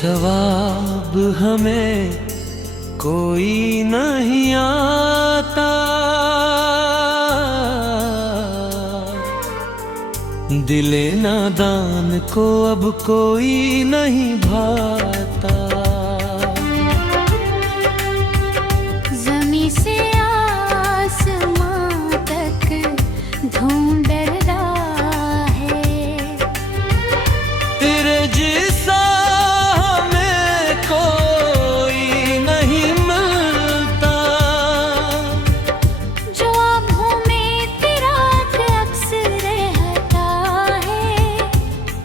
सवाब हमें कोई नहीं आता, दिले नादान को अब कोई नहीं भाता। ज़मीं से आसमां तक ढूंढ रहा है, तेरे जैसा हमें कोई नहीं मिलता, जो आँखों में तेरा अक्स रहता है,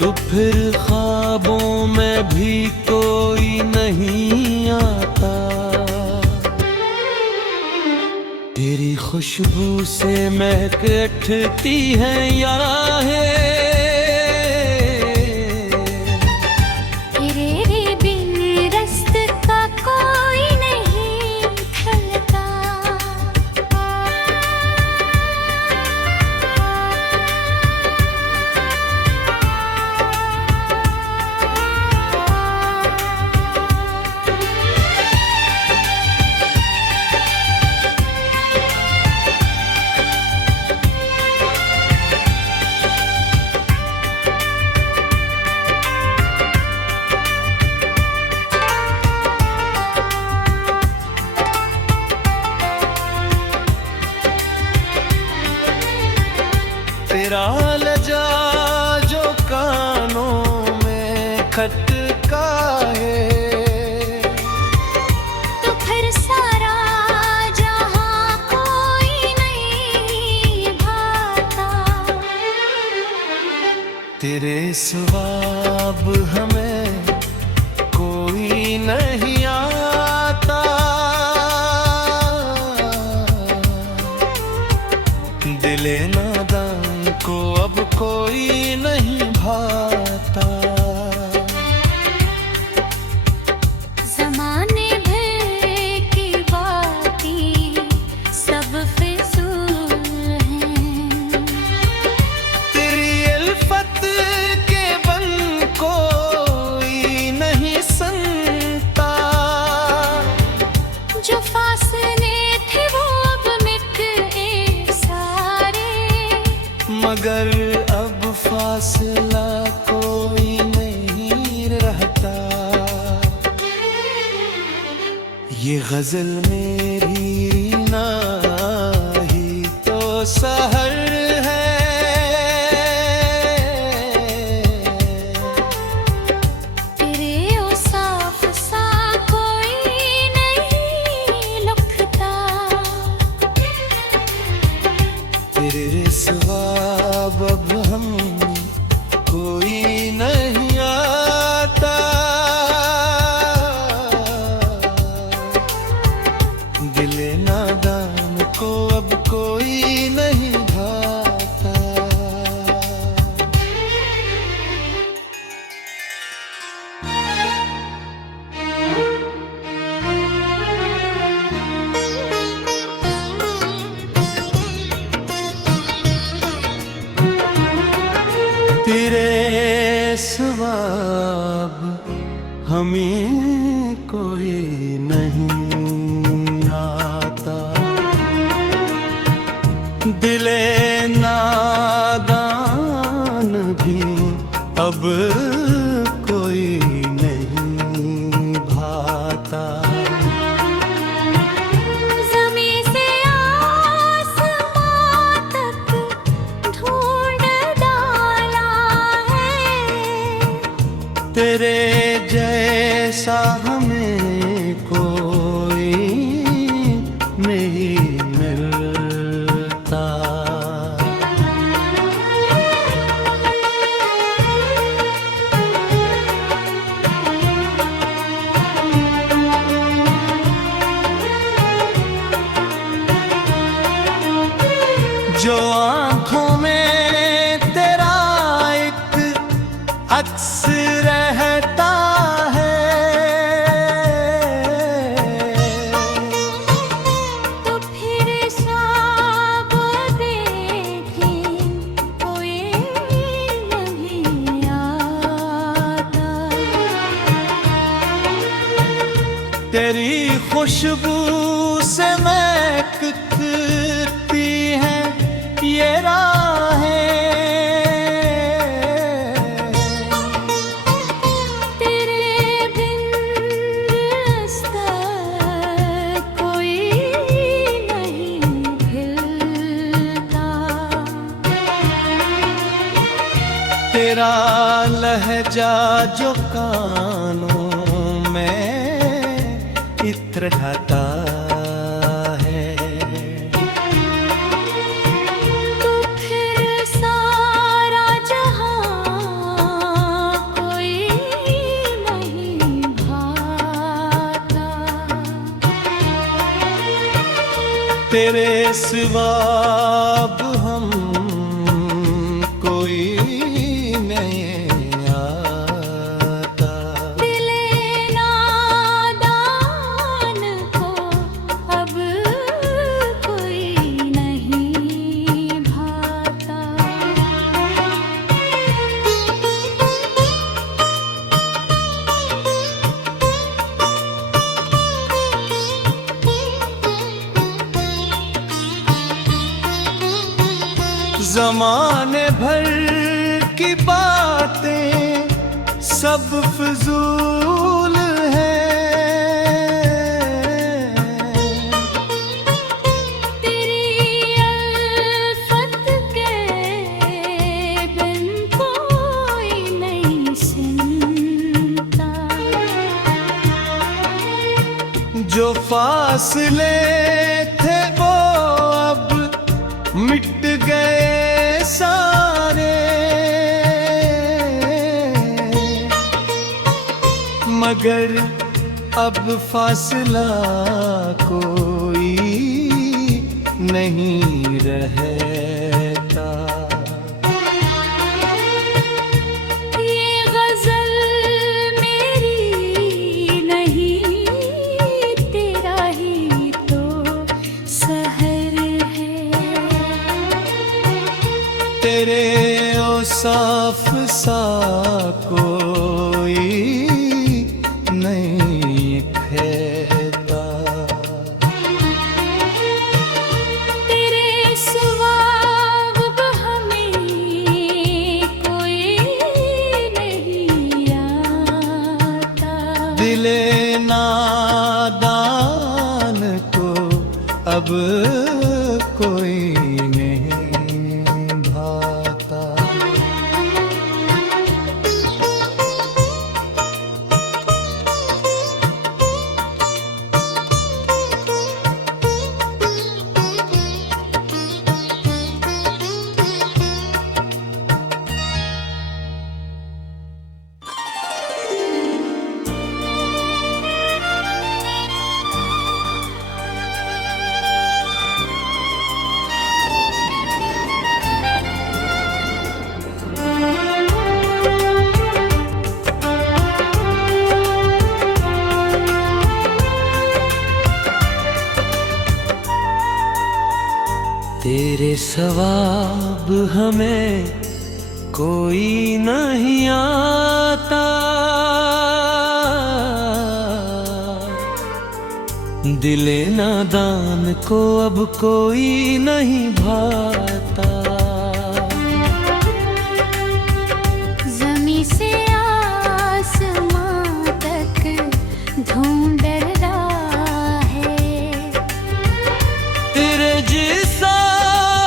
तो फिर ख्वाबों में भी कोई नहीं आता। तेरी खुशबू से महक उठती है याराहें, तेरे बिन रास्ता कोई नहीं खलता। तेरा लजा जो कानों में खटका है, तो फिर सारा जहां कोई नहीं भाता। तेरे सवाब हमें कोई नहीं आता, दिले नादान को अब कोई नहीं भाता। ज़माने भर की बातें सब फिजूल हैं, तेरी उल्फत के बन कोई नहीं सुनता, जो फासले थे वो अब मिट गए सारे, मगर अब फासला कोई नहीं रहता। ये गजल मेरी नाही तो सहर है, तेरे औसाफ सा कोई नहीं लुकता। तेरे सवाब अब हम कोई नहीं आता, दिले नादान को अब कोई नहीं भाता। तेरे सवाब हमें कोई नहीं आता, दिले नादान भी अब कोई नहीं भाता। ज़मीं से आसमां तक ढूंढ डाला है, तेरे जैसा हमें कोई नहीं मिलता। जो आँखों में तेरा एक अक्स रहता है, तो फिर सब देखे कोई नहीं आता। खुशबू से महकती हैं ये राहें। तेरे बिन रास्ता कोई नहीं खिलता। तेरा लहजा जो कानों में इत्र खाता है। तो फिर सारा जहां कोई नहीं भाता। तेरे सिवा अब हम कोई नहीं आता। दिले नादान को अब कोई नहीं भाता। ज़माने भर की बातें सब फिजूल हैं। तेरी अल्फत के बिन कोई नहीं सुनता। जो फासले थे वो अब मिट गए सारे। मगर अब फासला कोई नहीं रहता। ये गजल मेरी नहीं तेरा ही तो सहर है। तेरे औसाफ सा कोई नहीं कहता। तेरे सिवा अब हमें कोई नहीं आता। दिले नादान को अब कोई नहीं भाता। तेरे सवाब हमें कोई नहीं आता। दिले नादान को अब कोई नहीं भाता। ज़मीं से आसमां तक ढूंढ रहा है। तेरे जैसा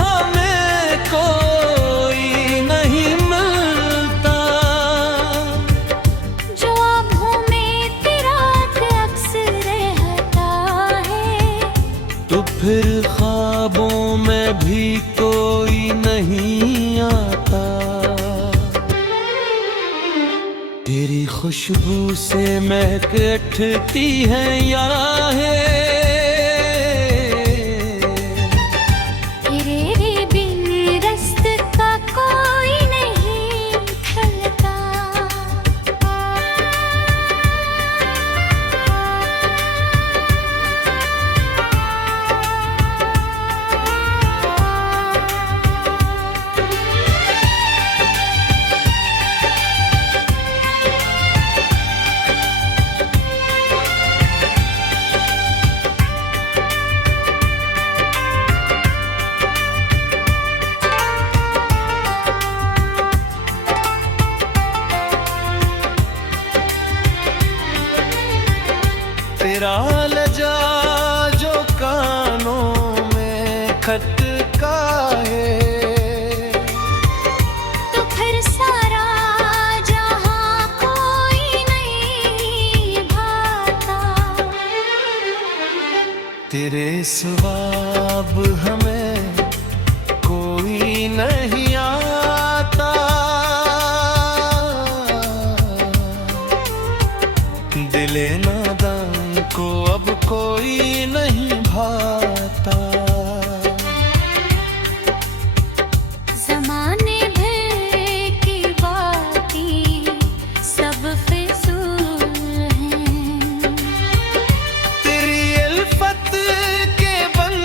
हमें कोई नहीं मिलता। जो आँखों में तेरा अक्स रहता है। तो फिर ख्वाबों में भी कोई नहीं आता। तेरी खुशबू से महक उठती है याराहें। तेरे बिन रास्ते का कोई नहीं खलता। खटका है। तो फिर सारा जहां कोई नहीं भाता, तेरे सिवा अब हमें कोई नहीं आता। दिले नादान को अब कोई नहीं भाता। ज़माने भर की बातें सब फिजूल हैं। तेरी उल्फत के बन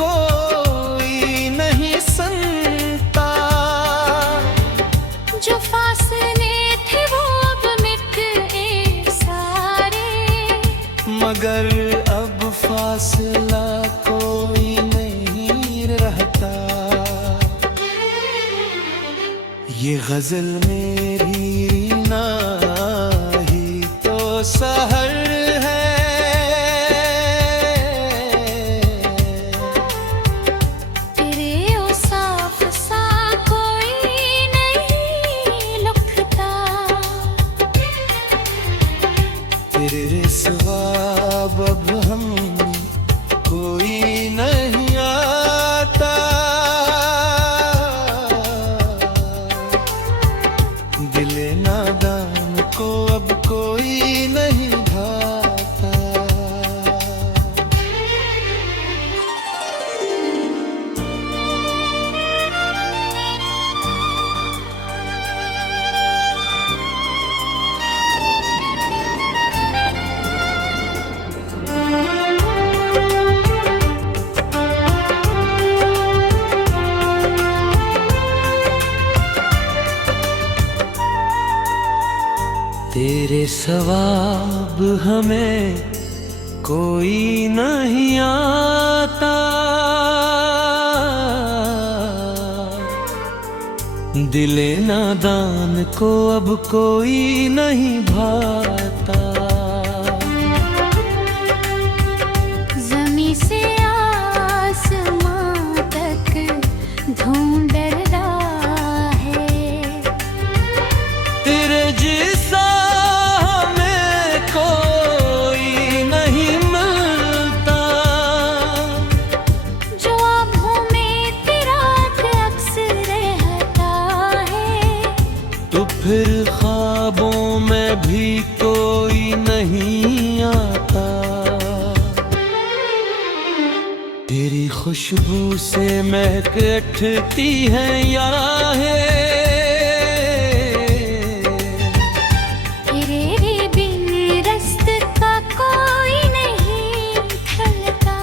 कोई नहीं सुनता। जो फासले थे वो अब मिट गए सारे, मगर अब फासला कोई नहीं रहता। ये गजल मेरी नाही तो सहर है। तेरे औसाफ सा कोई नहीं लुकता। तेरे सिवा अब हम कोई नहीं आता। दिले नादान को अब कोई नहीं भाता। तेरे सवाब हमें कोई नहीं आता। दिले नादान को अब कोई नहीं भाता। ज़मीं से आसमां तक ढूंढ रहा है। तेरे जैसा हमें कोई नहीं मिलता। जो आँखों में तेरा अक्स रहता है, तो फिर ख्वाबों में भी कोई नहीं आता। तेरी खुशबू से महक उठती है याराहें। तेरे बिन रास्ते का कोई नहीं खलता।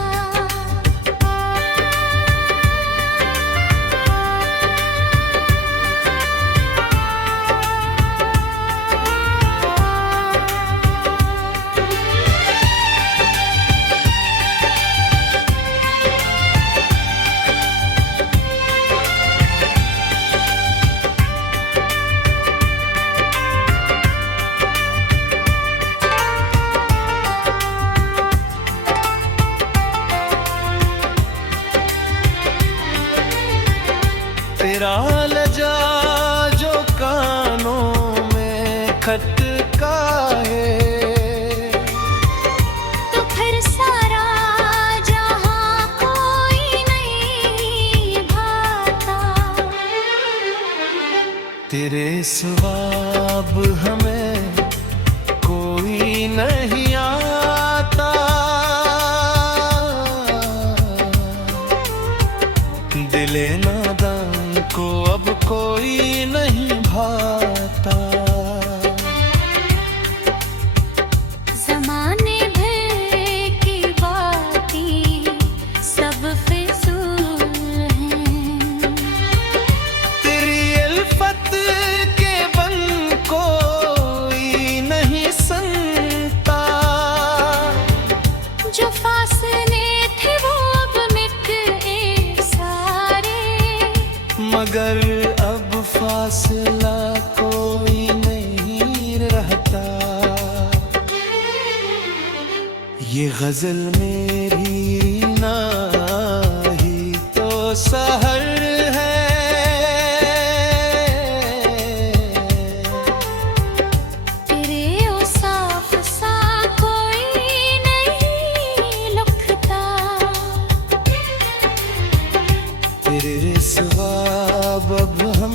तेरा लजा जो कानों में खटका है। तो फिर सारा जहां कोई नहीं भाता। तेरे सिवा अब हमें कोई नहीं आता। दिले नादान को अब कोई नहीं भाता। ज़माने भर की बातें सब फिजूल हैं। तेरी उल्फत के बन कोई नहीं सुनता। जो फासले थे वो अब मिट गए सारे, मगर अब फासला कोई नहीं रहता। ये गजल मेरी नाही तो तेरे सिवा अब हम